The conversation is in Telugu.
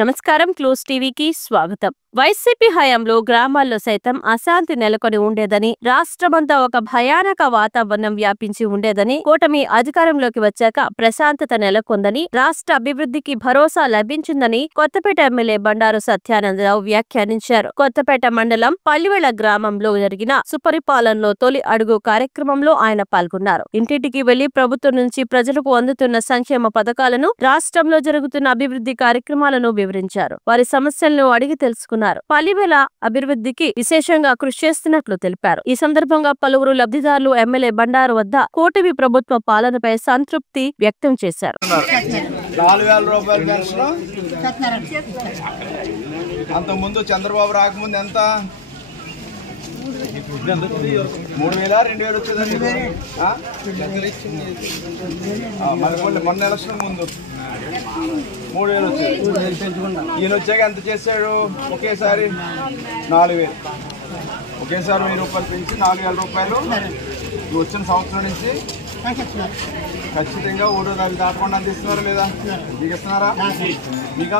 నమస్కారం క్లోజ్ టీవీకి స్వాగతం. వైసీపీ హయాంలో గ్రామాల్లో సైతం అశాంతి నెలకొని ఉండేదని, రాష్ట్రమంతా ఒక భయానక వాతావరణం వ్యాపించి ఉండేదని, కూటమి అధికారంలోకి వచ్చాక ప్రశాంతత నెలకొందని, రాష్ట్ర అభివృద్ధికి భరోసా లభించిందని కొత్తపేట ఎమ్మెల్యే బండారు సత్యానందరావు వ్యాఖ్యానించారు. కొత్తపేట మండలం పల్లివేళ గ్రామంలో జరిగిన సుపరిపాలనలో తొలి అడుగు కార్యక్రమంలో ఆయన పాల్గొన్నారు. ఇంటింటికి వెళ్లి ప్రభుత్వం నుంచి ప్రజలకు అందుతున్న సంక్షేమ పథకాలను, రాష్ట్రంలో జరుగుతున్న అభివృద్ధి కార్యక్రమాలను వివరించారు. వారి సమస్యలను అడిగి తెలుసుకున్నారు. పల్లివేళ అభివృద్ధికి విశేషంగా కృషి చేస్తున్నట్లు తెలిపారు. ఈ సందర్భంగా పలువురు లబ్ధిదారులు ఎమ్మెల్యే బండారు వద్ద కూటమి ప్రభుత్వ పాలనపై సంతృప్తి వ్యక్తం చేశారు. 4,000 రూపాయల పెన్షన్ అంతకుముందు చంద్రబాబు రాకముందు ఎంత 3,000 2,000 వచ్చేదండి. మొన్న ఎలక్షన్ ముందు 3,000 వచ్చేది. ఈయన వచ్చాక ఎంత చేశాడు? ఒకేసారి 4,000, ఒకేసారి 1,000 రూపాయలు పెంచి 4,000 రూపాయలు వచ్చిన సంవత్సరం నుంచి ఖచ్చితంగా 3,000 దాటకుండా అందిస్తున్నారా లేదా? మీకు ఇస్తున్నారా? మీకు